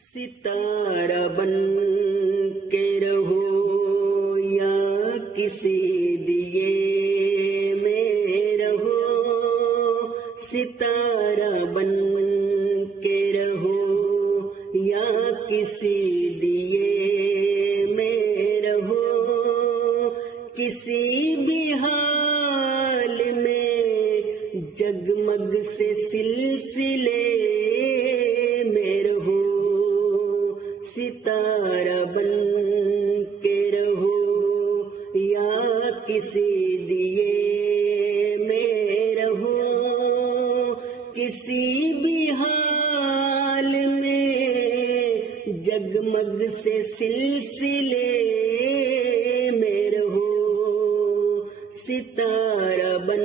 ستارہ بن کے رہو یا کسی دیے میں رہو، ستارہ بن کے رہو یا کسی دیے میں رہو، کسی بھی حال میں جگمگ سے سلسلے میں رہو، ستارہ بن کے رہو یا کسی دیے میں رہو، کسی بھی حال میں جگمگ سے سلسلے میں رہو، ستارہ بن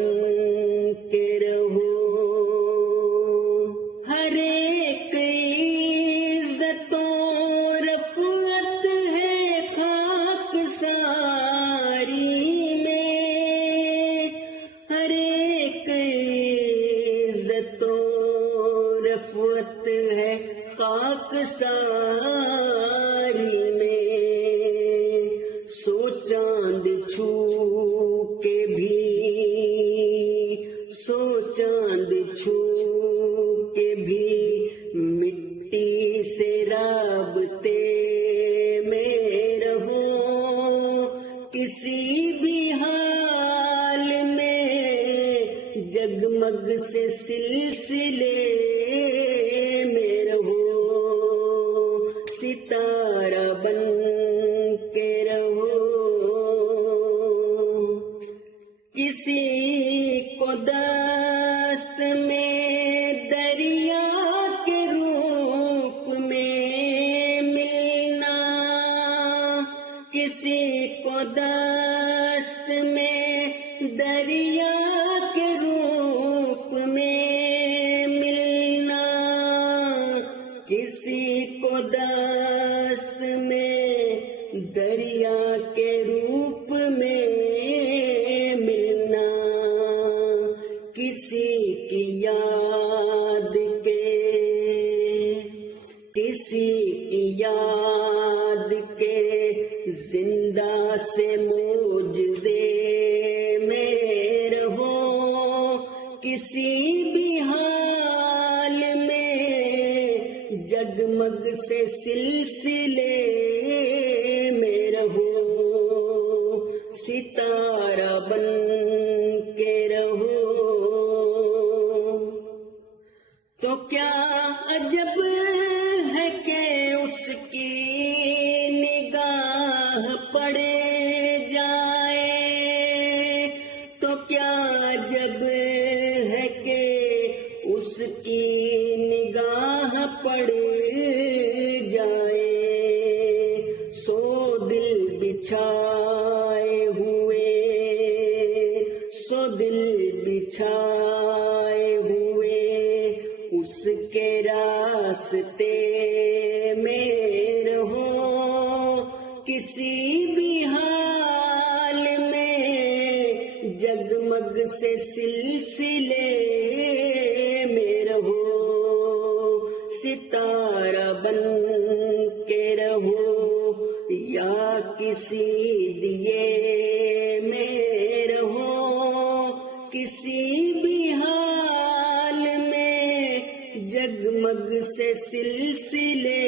کے رہو۔ ہر ایک عزت و رفعت ہے خاک ساری میں، ہر ایک عزت و رفعت ہے خاک ساری میں، سو چاند چھو کے بھی، سو چاند چھو کے بھی مٹی سے رابطے میں رہو، کسی بھی حال میں جگمگ سے سلسلے میں رہو، ستارہ بن کے رہو۔ کسی کو دست میں دریا کے روپ میں ملنا، کسی کو دست میں دریا کے روپ میں ملنا، کسی کو دست میں دریا کے روپ میں ملنا، کسی کی یاد کے، کسی کی یاد کے زندہ سے معجزے میں رہو، کسی بھی حال میں جگمگ سے سلسلے میں رہو، ستارہ بن کے رہو۔ تو کیا عجب ہے کہ اس کی نگاہ پڑ جائے، تو کیا عجب ہے کہ اس کی نگاہ پڑ جائے، سو دل بچھائے ہوئے، سو دل بچھائے ہوئے اس کے راستے میں رہو، کسی بھی حال میں جگمگ سے سلسلے میں رہو، ستارہ بن کے رہو یا کسی دیے میں رہو، کسی بھی حال میں جگمگ سے سلسلے